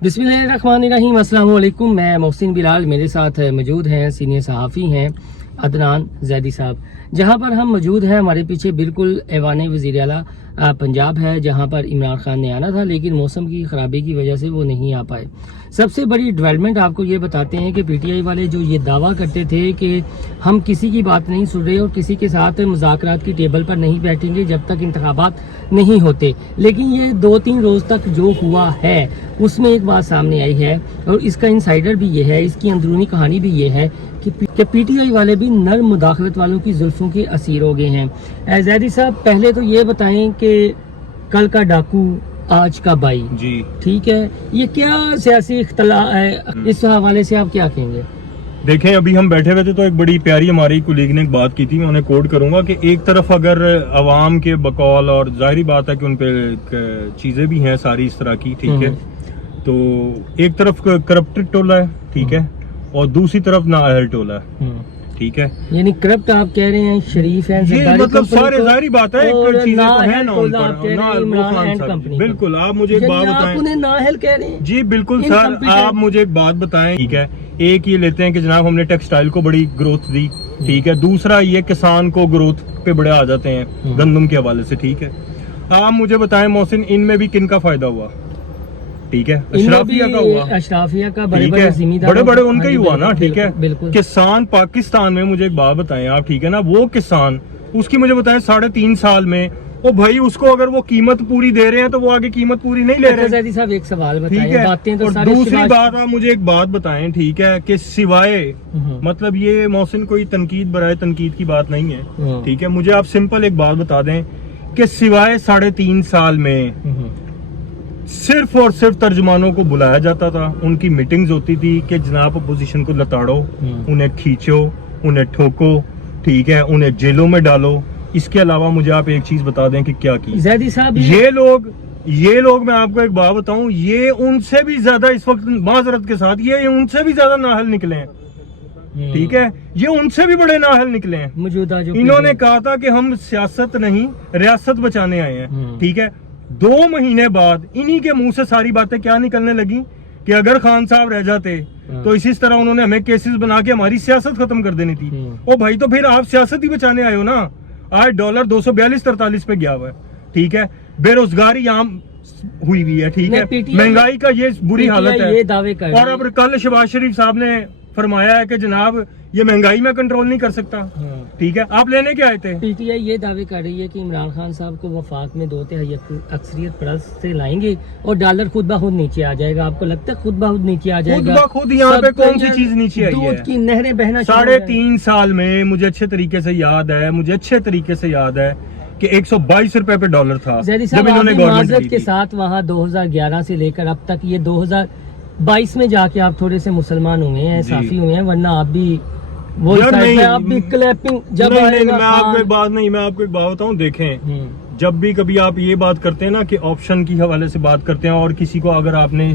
बिस्मिल्लाहिर्रहमानिर्रहीम। अस्सलाम वालेकुम। मैं मोहसिन बिलाल, मेरे साथ मौजूद हैं सीनियर सहाफ़ी हैं अदनान जैदी साहब। जहां पर हम मौजूद हैं, हमारे पीछे बिल्कुल ऐवान वज़ीर आला पंजाब है, जहां पर इमरान खान ने आना था, लेकिन मौसम की ख़राबी की वजह से वो नहीं आ पाए। सबसे बड़ी डेवलपमेंट आपको ये बताते हैं कि पीटीआई वाले जो ये दावा करते थे कि हम किसी की बात नहीं सुन रहे और किसी के साथ मुज़ाकरात की टेबल पर नहीं बैठेंगे जब तक इंतखाबात नहीं होते, लेकिन ये 2-3 रोज़ तक जो हुआ है उसमें एक बात सामने आई है और इसका इंसाइडर भी ये है, इसकी अंदरूनी कहानी भी ये है कि पीटीआई वाले भी नर मुदाखलत वालों की जुल्फों के असीर हो गए हैं। ज़ैदी साहब, पहले तो ये बताएं कि कल का डाकू आज का बाई जी, ठीक है, ये क्या सियासी इख्तला है, इस हवाले से आप क्या कहेंगे? देखें, अभी हम बैठे हुए थे तो एक बड़ी प्यारी हमारी कुलीग ने एक बात की थी, मैं उन्हें कोड करूंगा कि एक तरफ अगर अवाम के बकौल, और जाहिर बात है कि उन पे चीजें भी हैं सारी इस तरह की, ठीक है, तो एक तरफ करप्टेड टोला है, ठीक है, और दूसरी तरफ नाअहल टोला है, ठीक है। यानी करप्ट आप कह रहे हैं, शरीफ है, ये मतलब सारे जाहिर बात है, एक चीजें तो है ना उन पर। बिल्कुल, आप मुझे एक बात बताएं। आप उन्हें नाअहल कह रहे हैं? जी बिल्कुल सर, आप मुझे एक बात बताएं, ठीक है। एक ये लेते हैं कि जनाब हमने टेक्सटाइल को बड़ी ग्रोथ दी, ठीक है, दूसरा ये किसान को ग्रोथ पे बड़े आ जाते हैं गंदम के हवाले से, ठीक है। आप मुझे बताएं मोहसिन, इनमें भी किन का फायदा हुआ? ठीक है, अशराफिया का हुआ, अशराफिया का, बड़े बड़े उनका ही हुआ ना, ठीक है। किसान पाकिस्तान में, मुझे एक बात बताएं आप, ठीक है ना, वो किसान, उसकी मुझे बताएं 3.5 साल में, ओ भाई उसको अगर वो कीमत पूरी दे रहे हैं तो वो आगे कीमत पूरी नहीं ले रहे हैं। साहब एक सवाल बताएं, ठीक है, बातें तो और दूसरी बात आप मुझे एक बात बताएं, ठीक है, कि सिवाय मतलब ये मोहसिन कोई तनकीद बराए तनकीद की बात नहीं है, ठीक है, मुझे आप सिंपल एक बात बता दें कि सिवाय 3.5 साल में सिर्फ और सिर्फ तर्जुमानों को बुलाया जाता था, उनकी मीटिंग्स होती थी कि जनाब अपोजिशन को लताड़ो, उन्हें खींचो, उन्हें ठोको, ठीक है, उन्हें जेलों में डालो। इसके अलावा मुझे आप एक चीज बता दें कि क्या की ज़ैदी साहब, ये लोग मैं आपको एक बात बताऊं, ये उनसे भी ज्यादा इस वक्त माजरत के साथ, ये उनसे भी ज्यादा नाहल निकले हैं, ठीक है, ये उनसे भी बड़े नाहल निकले हैं मौजूदा। जो इन्होंने कहा था कि हम सियासत नहीं रियासत बचाने आए हैं, ठीक है, 2 महीने बाद इन्हीं के मुंह से सारी बातें क्या निकलने लगी कि अगर खान साहब रह जाते तो इसी तरह उन्होंने हमें केसेस बना के हमारी सियासत खत्म कर देनी थी। ओ भाई, तो फिर आप सियासत ही बचाने आए हो ना। आज डॉलर 242-43 पे गया हुआ है, ठीक है, बेरोजगारी आम हुई हुई है, ठीक है, महंगाई का ये बुरी हालत है, ये दावे कर, और अब कल शहबाज शरीफ साहब ने फरमाया है कि जनाब ये महंगाई में कंट्रोल नहीं कर सकता, ठीक है, आप लेने के आए थे। पीटीआई ये दावे कर रही है कि इमरान खान साहब को वफाक में 2/3 अक्सरियत प्लस से लाएंगे और डॉलर खुद ब खुद नीचे आ जाएगा। आपको लगता है खुद ब खुद नीचे आ जाएगा? खुद ब खुद यहाँ पे कौन सी चीज नीचे आई है? दूध की नहरें बहना 3.5 साल में मुझे अच्छे तरीके से याद है कि 122 रुपए पे डॉलर था जब इन्होंने गवर्नमेंट के साथ वहाँ 2011 से लेकर अब तक, ये 2022 में जाके आप थोड़े से मुसलमान हुए हैं, साफी हुए हैं, वरना आप भी वो आप भी क्लैपिंग जब मैं आपको एक बात बताऊं, देखें, जब भी कभी आप ये बात करते हैं ना कि ऑप्शन की हवाले से बात करते हैं और किसी को अगर आपने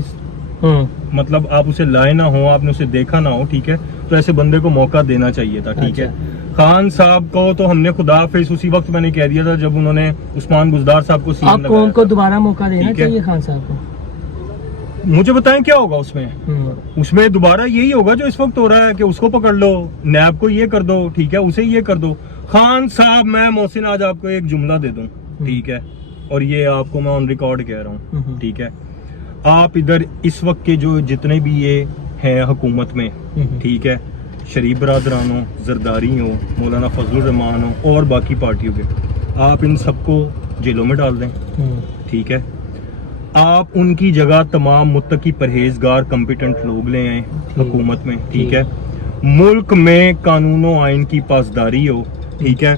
मतलब आप उसे लाए ना हो, आपने उसे देखा ना हो, ठीक है, तो ऐसे बंदे को मौका देना चाहिए था, ठीक है। खान साहब को तो हमने खुदा हाफिज उसी वक्त मैंने कह दिया था जब उन्होंने उस्मान गुजदार साहब को सीएम लगाया। उनको दोबारा मौका देना चाहिए खान साहब को। मुझे बताएं क्या होगा उसमें दोबारा यही होगा जो इस वक्त हो रहा है कि उसको पकड़ लो, नैब को ये कर दो, ठीक है, उसे ये कर दो। खान साहब, मैं मोहसिन आज आपको एक जुमला दे दूं, ठीक है, और ये आपको मैं ऑन रिकॉर्ड कह रहा हूँ, ठीक है, आप इधर इस वक्त के जो जितने भी ये हैं हुकूमत में, ठीक है, शरीफ बरादरान हो, जरदारी हो, मौलाना फजलुर रहमान हो और बाकी पार्टियों के, आप इन सबको जेलों में डाल दें, ठीक है, आप उनकी जगह तमाम मुत्तकी परहेजगार कॉम्पिटेंट लोग ले आए हुकूमत में, ठीक है, मुल्क में कानूनों आइन की पासदारी हो, ठीक है,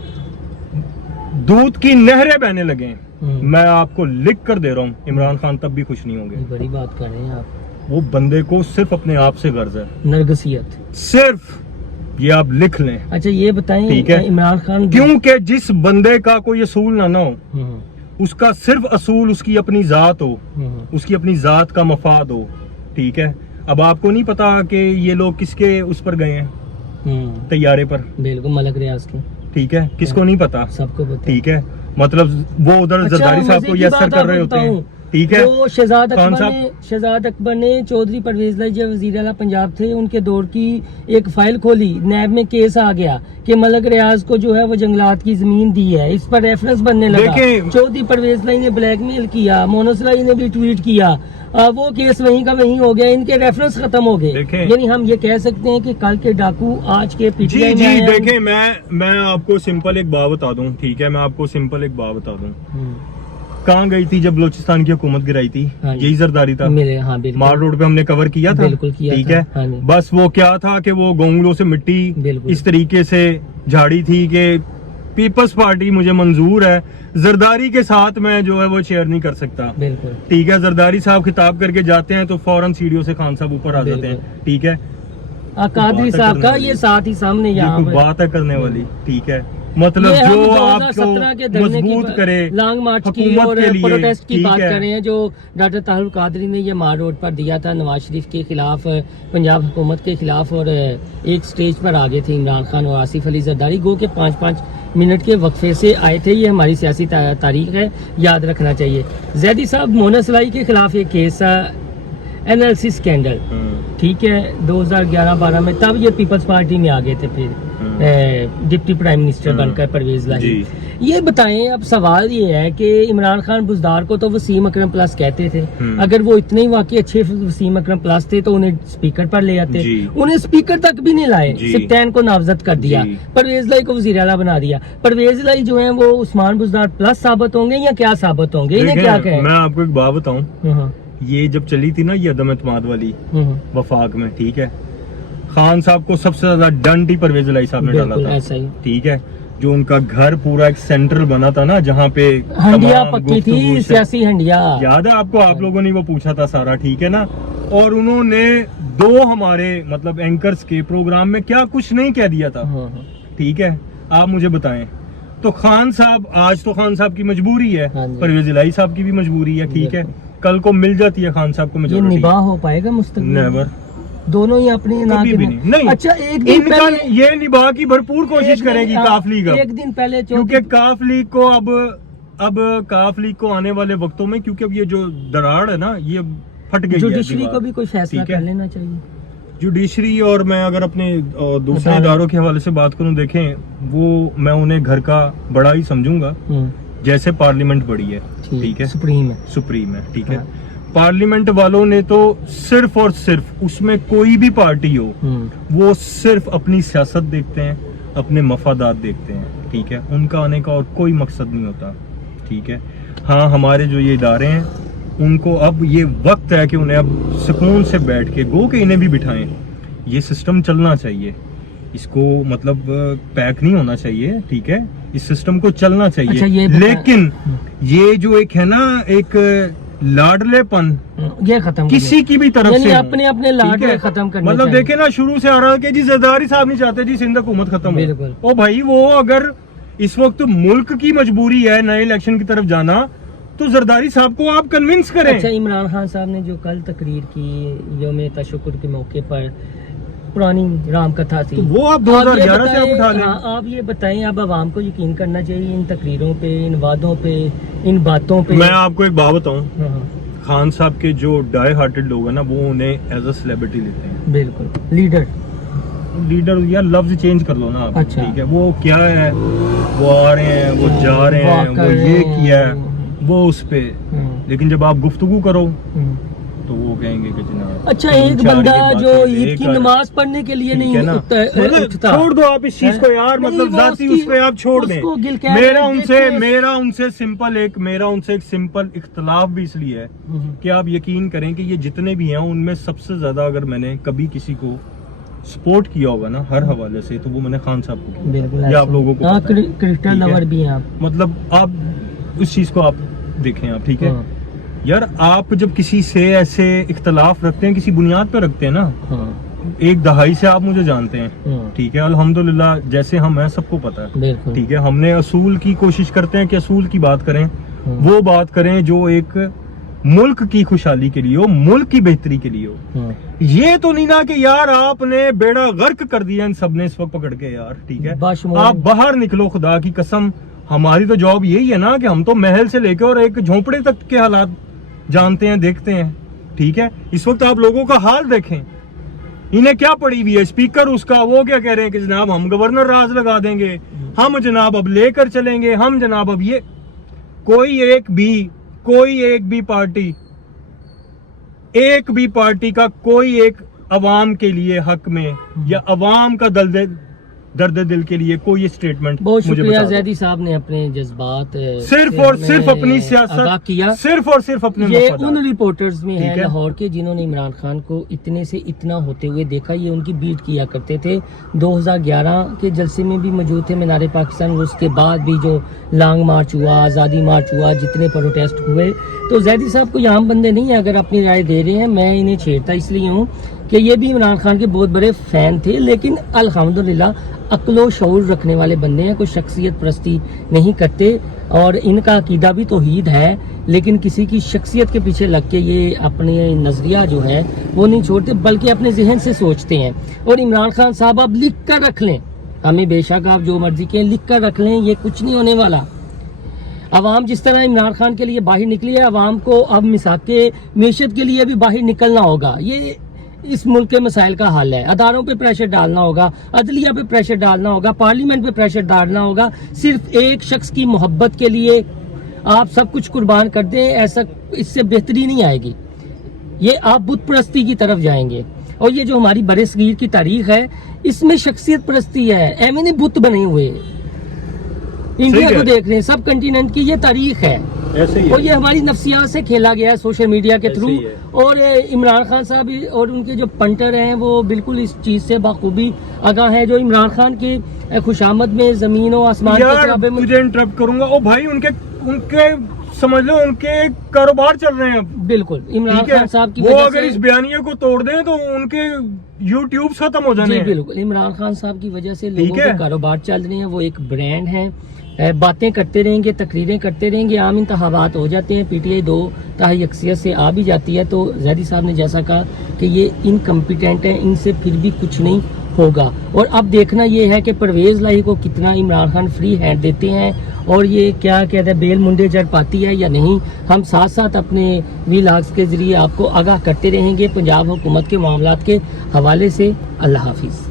दूध की नहरें बहने लगे, मैं आपको लिख कर दे रहा हूँ, इमरान खान तब भी खुश नहीं होंगे। बड़ी बात कर रहे हैं आप। वो बंदे को सिर्फ अपने आप से गर्ज है, नरगसियत, सिर्फ ये आप लिख लें। अच्छा ये बताएं, ठीक है, इमरान खान, क्योंकि जिस बंदे का कोई असूल ना हो, उसका सिर्फ असूल उसकी अपनी जात हो, उसकी अपनी जात का मफाद हो, ठीक है। अब आपको नहीं पता कि ये लोग किसके उस पर गए हैं, तैयारे पर, बिल्कुल मलक रियाज के, ठीक है, किसको नहीं पता, सबको पता, ठीक है, मतलब वो उधर जरदारी साहब को यस सर कर रहे होते हैं, ٹھیک ہے. وہ شہزاد خان اکبر نے چودھری پرویز لائی جب وزیر اعلیٰ پنجاب تھے ان کے دور کی ایک فائل کھولی, نیب میں کیس آ گیا کہ ملک ریاض کو جو ہے وہ جنگلات کی زمین دی ہے, اس پر ریفرنس بننے لگا. چودھری پرویز لائی نے بلیک میل کیا, مونس لائی نے بھی ٹویٹ کیا, وہ کیس وہیں کا وہیں ہو گیا, ان کے ریفرنس ختم ہو گئے. یعنی ہم یہ کہہ سکتے ہیں کہ کل کے ڈاکو آج کے پی ٹی آئی میں جی دیکھیں میں آپ کو سمپل ایک بات بتا دوں, ٹھیک ہے, میں آپ کو سمپل ایک بات بتا دوں. کہاں گئی تھی جب بلوچستان کی حکومت گرائی تھی؟ یہی زرداری تھا. مار روڈ پہ ہم نے کور کیا تھا, ٹھیک ہے. بس وہ کیا تھا کہ وہ گونگلوں سے مٹی اس طریقے سے جھاڑی تھی کہ پیپلز پارٹی مجھے منظور ہے, زرداری کے ساتھ میں جو ہے وہ شیئر نہیں کر سکتا. ٹھیک ہے, زرداری صاحب خطاب کر کے جاتے ہیں تو فوراً سیڑھیوں سے خان صاحب اوپر آ جاتے ہیں. ٹھیک ہے, قادری صاحب کا یہ ساتھ ہی سامنے یہاں بات ہے کرنے والی. ٹھیک ہے, مطلب جو آپ کو مضبوط کرے لانگ مارچ کی اور پروٹیسٹ کی بات کر رہے ہیں جو ڈاکٹر طاہر القادری نے یہ مار روڈ پر دیا تھا نواز شریف کے خلاف, پنجاب حکومت کے خلاف, اور ایک سٹیج پر آگے تھے عمران خان اور آصف علی زرداری, گو کہ 5-5 منٹ کے وقفے سے آئے تھے. یہ ہماری سیاسی تاریخ ہے, یاد رکھنا چاہیے. زیدی صاحب مونس لائی کے خلاف ایک case N L C scandal, ٹھیک ہے, 2011-12 میں, تب یہ پیپلز پارٹی میں آگے تھے, پھر ڈپٹی پرائم منسٹر بن کر پرویز لائی. یہ بتائیں, اب سوال یہ ہے کہ عمران خان بزدار کو تو وسیم اکرم پلس کہتے تھے, اگر وہ اتنے ہی واقعی اچھے وسیم اکرم پلس تھے تو انہیں سپیکر پر لے آتے, انہیں سپیکر تک بھی نہیں لائے, سپٹین کو نامزد کر دیا, پرویز لائی کو وزیر اعلیٰ بنا دیا. پرویز لائی جو ہیں وہ عثمان بزدار پلس ثابت ہوں گے یا کیا ثابت ہوں گے؟ انہیں کیا کہیں؟ میں آپ کو ایک بات بتاؤں, یہ جب چلی تھی نا یہ عدم اعتماد والی وفاق میں, ٹھیک ہے, خان صاحب کو سب سے زیادہ ڈنڈ ہی پرویز لائی صاحب نے ڈالا تھا. ٹھیک ہے, جو ان کا گھر پورا ایک سینٹرل بنا تھا نا جہاں پہ ہنڈیا پکی تھی, سیاسی ہنڈیا, یاد ہے آپ کو, آپ لوگوں نے وہ پوچھا تھا سارا, ٹھیک ہے نا. اور انہوں نے 2 ہمارے مطلب اینکرز کے پروگرام میں کیا کچھ نہیں کہہ دیا تھا. ٹھیک ہے, آپ مجھے بتائیں, تو خان صاحب, آج تو خان صاحب کی مجبوری ہے, پرویز لائی صاحب کی بھی مجبوری ہے. ٹھیک ہے, کل کو مل جاتی ہے خان صاحب کو مجبوری, یہ نباہ ہو پائے گا مستقبل؟ نیور, دونوں ہی اپنے نہیں. اچھا, ایک دن پہلے یہ نباہ کی بھرپور کوشش کرے گی کاف لیگ, ایک دن پہلے, کیونکہ کاف لیگ کو اب کاف لیگ کو آنے والے وقتوں میں, کیونکہ اب یہ جو دراڑ ہے نا یہ پھٹ گئی ہے. جوڈیشری کو بھی کوئی فیصلہ کر لینا چاہیے. جوڈیشری, اور میں اگر اپنے دوسرے اداروں کے حوالے سے بات کروں, دیکھیں وہ میں انہیں گھر کا بڑا ہی سمجھوں گا جیسے پارلیمنٹ بڑی ہے. ٹھیک ہے, سپریم ہے. ٹھیک ہے, پارلیمنٹ والوں نے تو صرف اور صرف, اس میں کوئی بھی پارٹی ہو, وہ صرف اپنی سیاست دیکھتے ہیں, اپنے مفادات دیکھتے ہیں. ٹھیک ہے, ان کا آنے کا اور کوئی مقصد نہیں ہوتا. ٹھیک ہے, ہاں ہمارے جو یہ ادارے ہیں ان کو اب یہ وقت ہے کہ انہیں اب سکون سے بیٹھ کے, گو کہ انہیں بھی بٹھائیں, یہ سسٹم چلنا چاہیے, اس کو مطلب پیک نہیں ہونا چاہیے. ٹھیک ہے, اس سسٹم کو چلنا چاہیے, لیکن یہ جو ایک ہے نا ایک لاڈلے پن, یہ ختم کسی کی بھی طرف سے, اپنے لاڈلے ختم کرنے, مطلب دیکھیں نا شروع سے آ رہا ہے کہ جی زرداری صاحب نہیں چاہتے جی سندھ حکومت ختم ہو. او بھائی, وہ اگر اس وقت ملک کی مجبوری ہے نئے الیکشن کی طرف جانا تو زرداری صاحب کو آپ کنونس کریں. اچھا, عمران خان صاحب نے جو کل تقریر کی یوم تشکر کے موقع پر, پرانی رام کتھا تھی, وہ آپ 2011 سے آپ اٹھا لیں. آپ یہ بتائیں, اب عوام کو یقین کرنا چاہیے ان تقریروں پہ, ان وعدوں پہ, ان باتوں پہ. میں آپ کو ایک بات بتاؤں, خان صاحب کے جو ڈائی ہارٹڈ لوگ ہیں نا وہ انہیں ایز اے سیلیبریٹی لیتے ہیں. بالکل, لیڈر یا لفظ چینج کر لو نا آپ. ٹھیک ہے, وہ کیا ہے, وہ آ رہے ہیں, وہ جا رہے ہیں, وہ یہ کیا ہے, وہ اس پہ, لیکن جب آپ گفتگو کرو تو وہ کہیں گے کہ جناب. اچھا, ایک بندہ جو عید کی نماز پڑھنے کے لیے نہیں اٹھتا, چھوڑ دو آپ اس چیز کو یار, مطلب ذاتی اس پہ آپ چھوڑ دیں. میرا ان سے سمپل اختلاف بھی اس لیے ہے کہ آپ یقین کریں کہ یہ جتنے بھی ہیں ان میں سب سے زیادہ اگر میں نے کبھی کسی کو سپورٹ کیا ہوگا نا ہر حوالے سے تو وہ میں نے خان صاحب کو کیا. یہ آپ لوگوں کو کرکٹر لور بھی ہیں آپ, مطلب آپ اس چیز کو آپ دیکھیں آپ. ٹھیک ہے یار, آپ جب کسی سے ایسے اختلاف رکھتے ہیں, کسی بنیاد پہ رکھتے ہیں نا, 1 دہائی سے آپ مجھے جانتے ہیں. ٹھیک ہے, الحمدللہ جیسے ہم ہیں سب کو پتا ہے. ٹھیک ہے, ہم نے اصول کی کوشش کرتے ہیں کہ اصول کی بات کریں, وہ بات کریں جو ایک ملک کی خوشحالی کے لیے ہو, ملک کی بہتری کے لیے ہو. یہ تو نہیں نا کہ یار آپ نے بیڑا غرق کر دیا ان سب نے اس وقت پکڑ کے یار. ٹھیک ہے, آپ باہر نکلو, خدا کی قسم ہماری تو جاب یہی ہے نا کہ ہم تو محل سے لے کے اور ایک جھونپڑے تک کے حالات जानते हैं, देखते हैं, ठीक है। इस वक्त आप लोगों का हाल देखें, इन्हें क्या पड़ी हुई है। स्पीकर उसका वो क्या कह रहे हैं कि जनाब हम गवर्नर राज लगा देंगे, हम जनाब अब लेकर चलेंगे, हम जनाब अब ये। कोई एक भी पार्टी का कोई एक अवाम के लिए हक में या अवाम का दर्द दिल के लिए कोई स्टेटमेंट बहुत मुझे शुक्रिया बता दो। जैदी साहब ने अपने जज्बात सिर्फ और सिर्फ अपनी सियासत किया। सिर्फ और सिर्फ अपने ये मफादात। उन रिपोर्टर्स में है ठीक है। लाहौर के जिन्होंने इमरान खान को इतने से इतना होते हुए देखा। ये उनकी बीट किया करते थे। 2011 के जलसे में भी मौजूद थे मीनार पाकिस्तान। उसके बाद भी जो लॉन्ग मार्च हुआ, आज़ादी मार्च हुआ, जितने प्रोटेस्ट हुए, तो जैदी साहब कोई आम बंदे नहीं है। अगर अपनी राय दे रहे हैं, मैं इन्हें छेड़ता इसलिए हूँ कि ये भी इमरान खान के बहुत बड़े फैन थे, लेकिन अल्हम्दुलिल्लाह अक्लो शऊर रखने वाले बंदे हैं, कोई शख्सियत परस्ती नहीं करते और इनका अकीदा भी तौहीद है, लेकिन किसी की शख्सियत के पीछे लग के ये अपने नजरिया जो है वो नहीं छोड़ते, बल्कि अपने जहन से सोचते हैं। और इमरान खान साहब आप लिख कर रख लें, हमें बेशक आप जो मर्जी के लिख कर रख लें, ये कुछ नहीं होने वाला। अवाम जिस तरह इमरान खान के लिए बाहर निकली है, अवाम को अब मिसाके मीशत के लिए भी बाहर निकलना होगा। ये इस मुल्क के मसाइल का हल है। अदारों पे प्रेशर डालना होगा, अदलिया पे प्रेशर डालना होगा, पार्लियामेंट पे प्रेशर डालना होगा। सिर्फ एक शख्स की मोहब्बत के लिए आप सब कुछ कुर्बान कर दें, ऐसा इससे बेहतरी नहीं आएगी। ये आप बुत परस्ती की तरफ जाएंगे। और ये जो हमारी बड़े सगीर की तारीख है, इसमें शख्सियत परस्ती है। एमएनए बुत बने हुए इंडिया को देख लें, सब कंटिनेंट की ये तारीख है। ऐसे ही और ये हमारी नफ्सियात से खेला गया है सोशल मीडिया के थ्रू। और इमरान खान साहब और उनके जो पंटर हैं वो बिल्कुल इस चीज से बखूबी आगाह है। जो इमरान खान की खुशामद में जमीन और आसमान यार मुझे इंटरप्ट करूंगा। ओ भाई, उनके समझ लो उनके कारोबार चल रहे हैं अब। बिल्कुल इमरान खान साहब की वो वजह अगर से इस बयानिए को तोड़ दें तो उनके यूट्यूब खत्म हो जाने जी हैं। बिल्कुल इमरान खान साहब की वजह से लोगों के कारोबार चल रहे हैं। वो एक ब्रांड है। बातें करते रहेंगे, तकरीरें करते रहेंगे, आम इंतखाबात हो जाते हैं, पीटीआई 2 ताही अक्सियत से आ भी जाती है। तो जैदी साहब ने जैसा कहा कि ये इनकम्पिटेंट है, इनसे फिर भी कुछ नहीं होगा। और अब देखना ये है कि परवेज लाही को कितना इमरान खान फ्री हैंड देते हैं और ये क्या कहते हैं बेल मुंडे जड़ पाती है या नहीं। हम साथ साथ अपने व्लॉग्स के जरिए आपको आगाह करते रहेंगे पंजाब हुकूमत के मामलात के हवाले से। अल्लाह हाफिज़।